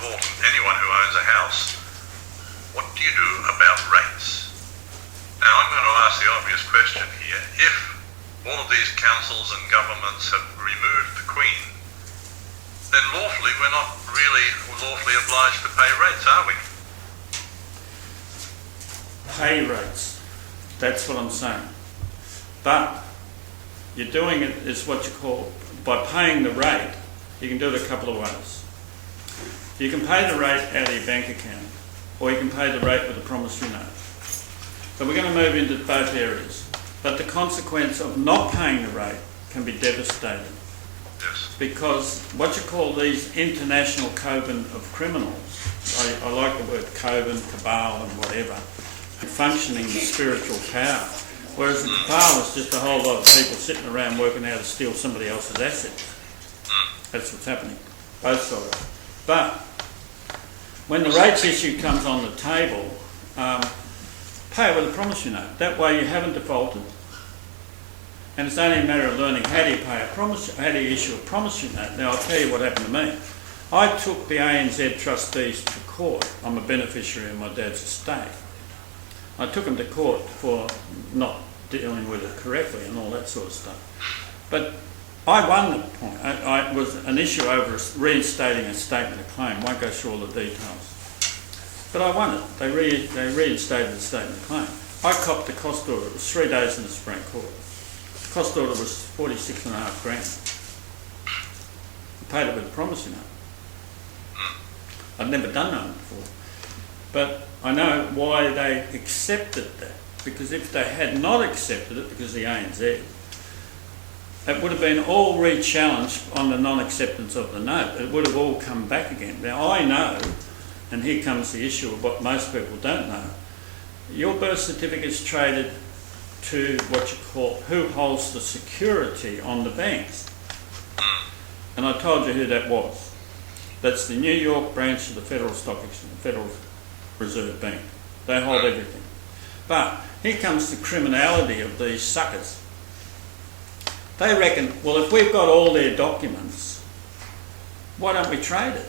important. Anyone who owns a house, what do you do about rates? Now, I'm going to ask the obvious question here. If all of these councils and governments have removed the Queen, then lawfully we're not really lawfully obliged to pay rates, are we? Pay rates. That's what I'm saying. But you're doing it is what you call, by paying the rate, you can do it a couple of ways. You can pay the rate out of your bank account, or you can pay the rate with a promissory note. So we're going to move into both areas. But the consequence of not paying the rate can be devastating. Yes. Because what you call these international coven of criminals, I like the word coven, cabal and whatever, functioning with spiritual power. Whereas the cabal is just a whole lot of people sitting around working how to steal somebody else's assets. That's what's happening, both sides. But when the rates issue comes on the table, pay it with a promissory note. That way you haven't defaulted. And it's only a matter of learning how do you pay how do you issue a promissory note. Now I'll tell you what happened to me. I took the ANZ trustees to court. I'm a beneficiary of my dad's estate. I took them to court for not dealing with it correctly and all that sort of stuff. But I won the point. It was an issue over reinstating a statement of claim. I won't go through all the details. But I won it. They reinstated the statement of claim. I copped the cost order. It was 3 days in the Supreme Court. The cost order was 46.5 grand. I paid it with a promissory note. I'd never done that before. But I know why they accepted that. Because if they had not accepted it, because of the ANZ, it would have been all re-challenged on the non-acceptance of the note. It would have all come back again. Now I know, and here comes the issue of what most people don't know, your birth certificate's traded to what you call who holds the security on the banks. And I told you who that was. That's the New York branch of the Federal Stock Exchange, Federal Reserve Bank. They hold everything. But here comes the criminality of these suckers. They reckon, well, if we've got all their documents, why don't we trade it?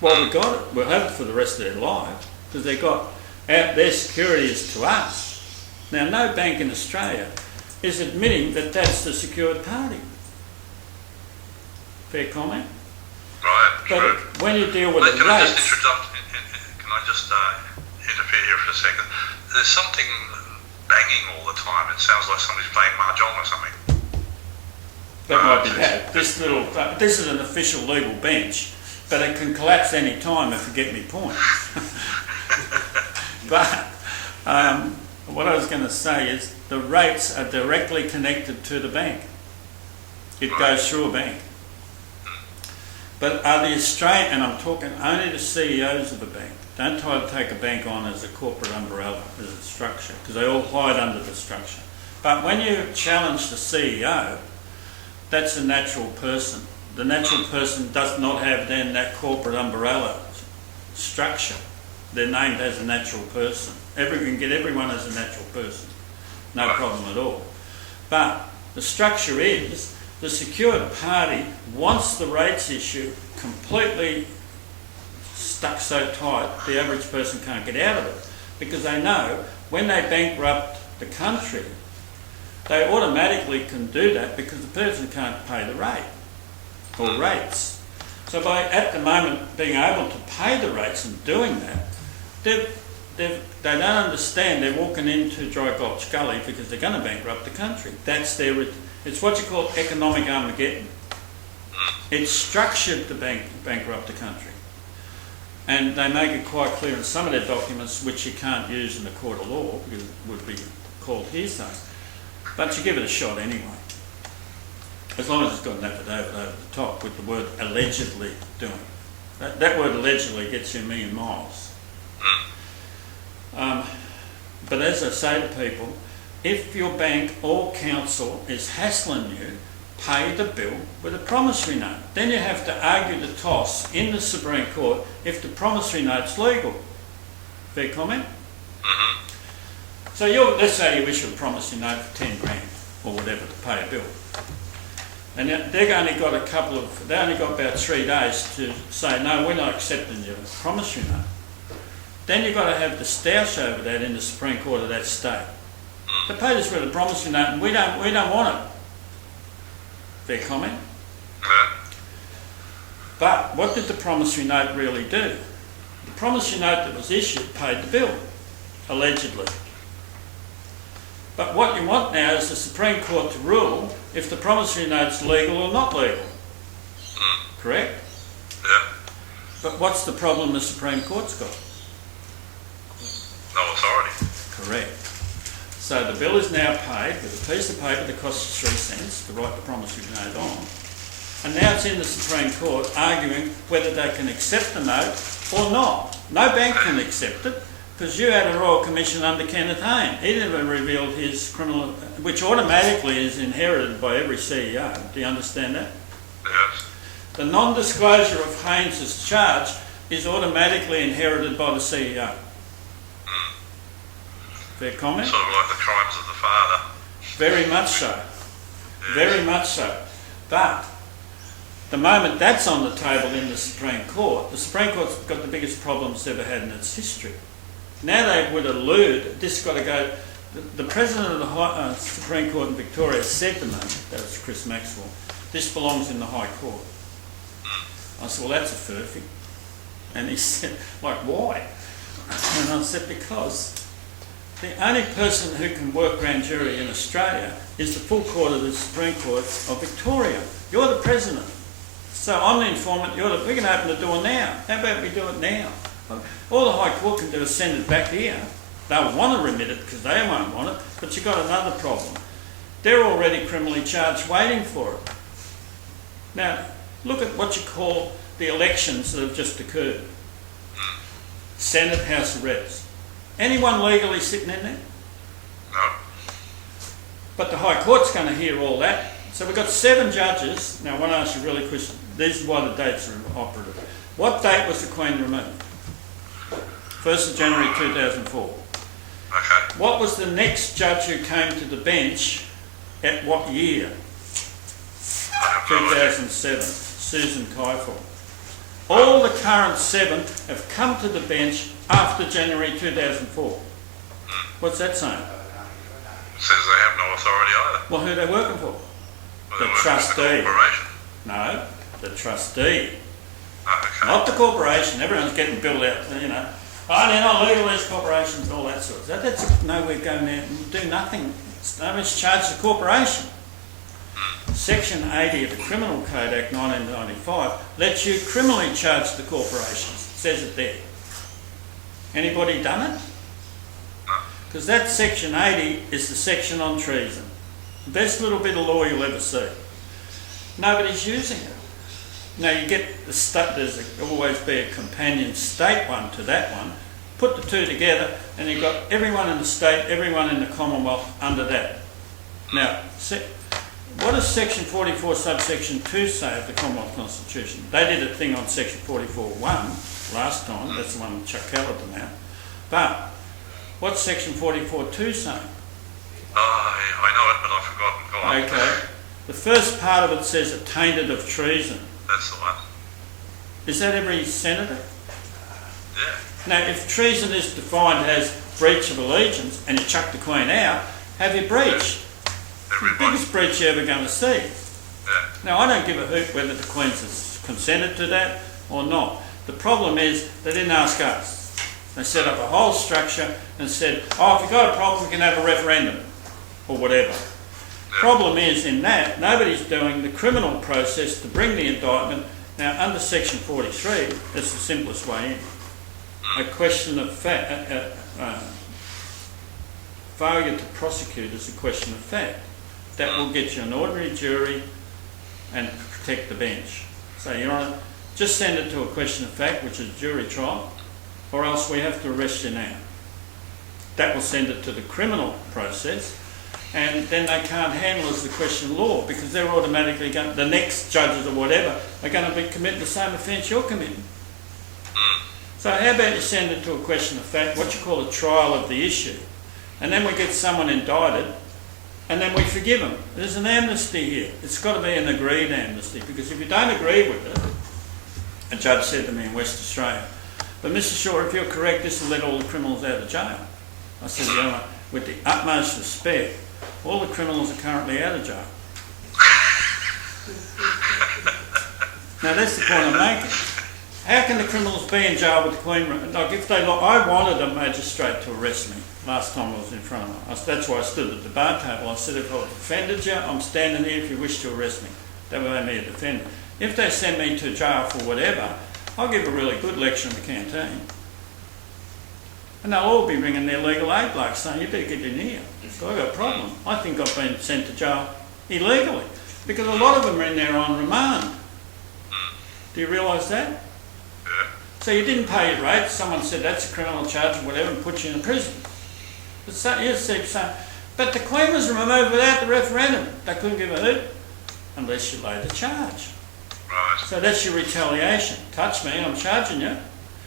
Well, we've got it. We'll have it for the rest of their lives because they've got their security is to us. Now, no bank in Australia is admitting that that's the secured party. Fair comment? Right. But true. when you deal with Can the I rates... Can I just interfere here for a second? There's something banging all the time. It sounds like somebody's playing mahjong or something. That might be that. This is an official legal bench, but it can collapse any time if you get me point. But what I was going to say is the rates are directly connected to the bank. It goes through a bank. But are the Australian, and I'm talking only the CEOs of a bank, don't try to take a bank on as a corporate umbrella, as a structure, because they all hide under the structure. But when you challenge the CEO, that's a natural person. The natural person does not have then that corporate umbrella structure. They're named as a natural person. You can get everyone as a natural person. No problem at all. But the structure is the secured party wants the rates issue completely stuck so tight the average person can't get out of it. Because they know when they bankrupt the country, they automatically can do that because the person can't pay the rate or rates. So by at the moment being able to pay the rates and doing that, they don't understand they're walking into Dry Gulch Gully because they're going to bankrupt the country. That's it's what you call economic Armageddon. It's structured to bankrupt the country. And they make it quite clear in some of their documents, which you can't use in the court of law because it would be called hearsay. But you give it a shot anyway. As long as it's got an affidavit over the top with the word allegedly doing. That word allegedly gets you a million miles. But as I say to people, if your bank or council is hassling you, pay the bill with a promissory note. Then you have to argue the toss in the Supreme Court if the promissory note's legal. Fair comment? So let's say you issue a promissory note for 10 grand or whatever to pay a bill. And they've only got they only got about 3 days to say, no, we're not accepting your promissory note. Then you've got to have the stoush over that in the Supreme Court of that state. They paid us with a promissory note and we don't want it. Fair comment? Yeah. But what did the promissory note really do? The promissory note that was issued paid the bill, allegedly. But what you want now is the Supreme Court to rule if the promissory note's legal or not legal. Correct? Yeah. But what's the problem the Supreme Court's got? No authority. Correct. So the bill is now paid with a piece of paper that costs 3 cents to write the promissory note on. And now it's in the Supreme Court arguing whether they can accept the note or not. No bank can accept it because you had a Royal Commission under Kenneth Hayne. He never revealed his criminal, which automatically is inherited by every CEO. Do you understand that? Yes. The non-disclosure of Haynes' charge is automatically inherited by the CEO. Fair comment? Sort of like the crimes of the father. Very much so. Yes. Very much so. But the moment that's on the table in the Supreme Court, the Supreme Court's got the biggest problem it's ever had in its history. Now they would allude, this has got to go, the President of the Supreme Court in Victoria said to me, that was Chris Maxwell, this belongs in the High Court. I said, well, that's a furphy. And he said, like, why? And I said, because the only person who can work grand jury in Australia is the full court of the Supreme Court of Victoria. You're the President. So I'm the informant, we can open the door now. How about we do it now? All the High Court can do is send it back here. They'll want to remit it because they won't want it, but you've got another problem. They're already criminally charged waiting for it. Now, look at what you call the elections that have just occurred. Senate, House of Reps. Anyone legally sitting in there? No. But the High Court's going to hear all that. So we've got 7 judges. Now, I want to ask you a really question. This is why the dates are operative. What date was the Queen removed? 1st of January 2004. Okay. What was the next judge who came to the bench at what year? 2007. Susan Kiefer. All the current 7 have come to the bench after January 2004. What's that saying? Says they have no authority either. Well, who are they working for? Well, The they're working for trustee. the corporation. No, the trustee. Okay. Not the corporation. Everyone's getting billed out, you know. Oh, they're not legal, these corporations and all that sort of stuff. That's nowhere going out and do nothing. No one's charged the corporation. Section 80 of the Criminal Code Act 1995 lets you criminally charge the corporations. It says it there. Anybody done it? Because that Section 80 is the section on treason. The best little bit of law you'll ever see. Nobody's using it. Now you get the state, there's always be a companion state one to that one. Put the two together and you've got everyone in the state, everyone in the Commonwealth under that. Now, what does Section 44 subsection 2 say of the Commonwealth Constitution? They did a thing on Section 44.1 last time, that's the one Chuck Callerton now. But what's Section 44.2 saying? I know it, but I've forgotten. Go on. Okay. The first part of it says attainted of treason. That's the one. Is that every senator? Yeah. Now, if treason is defined as breach of allegiance and you chuck the Queen out, have you breached? The Everybody. biggest breach you're ever going to see. Yeah. Now, I don't give a hoot whether the Queen's consented to that or not. The problem is they didn't ask us. They set up a whole structure and said, oh, if you've got a problem, we can have a referendum or whatever. Yeah. Problem is in that, nobody's doing the criminal process to bring the indictment. Now, under Section 43, that's the simplest way in. A question of fact, failure to prosecute is a question of fact. That will get you an ordinary jury and protect the bench. So, Your Honour, just send it to a question of fact, which is jury trial, or else we have to arrest you now. That will send it to the criminal process, and then they can't handle as the question of law because they're automatically going, the next judges or whatever are going to be committing the same offence you're committing. So how about you send it to a question of fact, what you call a trial of the issue, and then we get someone indicted and then we forgive them. There's an amnesty here. It's got to be an agreed amnesty, because if you don't agree with it, a judge said to me in West Australia, "But Mr. Shaw, if you're correct, this will let all the criminals out of jail." I said, "Your Honour, with the utmost respect, all the criminals are currently out of jail." Now that's the point I'm making. How can the criminals be in jail with the Queen? Like if they, I wanted a magistrate to arrest me last time I was in front of them. That's why I stood at the bar table. I said, if I've offended you, I'm standing here if you wish to arrest me. That would make me a defendant. If they send me to jail for whatever, I'll give a really good lecture in the canteen. And they'll all be ringing their legal aid blokes saying, "You better get in here. So I've got a problem. I think I've been sent to jail illegally." Because a lot of them are in there on remand. Do you realise that? Yeah. So you didn't pay your rates, someone said that's a criminal charge or whatever and put you in prison. But but the Queen was removed without the referendum. They couldn't give a hoot unless you lay the charge. Right. So that's your retaliation. Touch me, I'm charging you.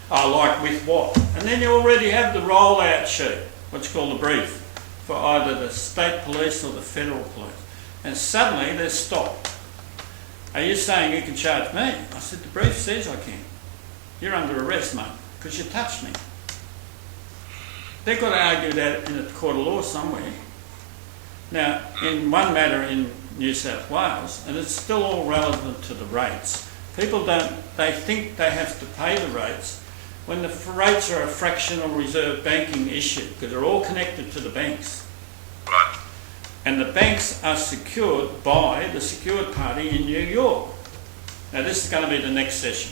Oh, like with what? And then you already have the rollout sheet, what's called a brief, for either the state police or the federal police. And suddenly they're stopped. "Are you saying you can charge me?" I said, "The brief says I can. You're under arrest, mate, because you touched me." They've got to argue that in a court of law somewhere. Now, in one matter in New South Wales, and it's still all relevant to the rates, people they think they have to pay the rates when the rates are a fractional reserve banking issue, because they're all connected to the banks. Right. And the banks are secured by the secured party in New York. Now this is going to be the next session.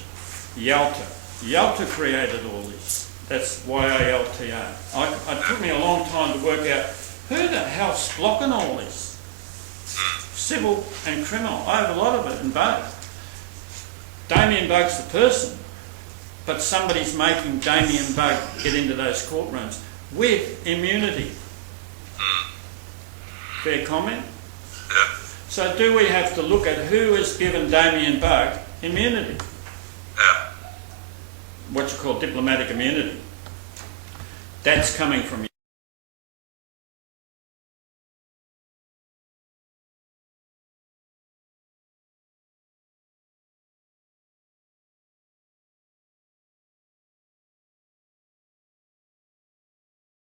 Yalta. Yalta created all this. That's YALTA. It took me a long time to work out who the hell's blocking all this. Civil and criminal. I have a lot of it in both. Damien Bugg's the person, but somebody's making Damien Bugg get into those courtrooms with immunity. Fair comment? Yeah. So do we have to look at who has given Damien Bugg immunity? Yeah. What you call diplomatic immunity. That's coming from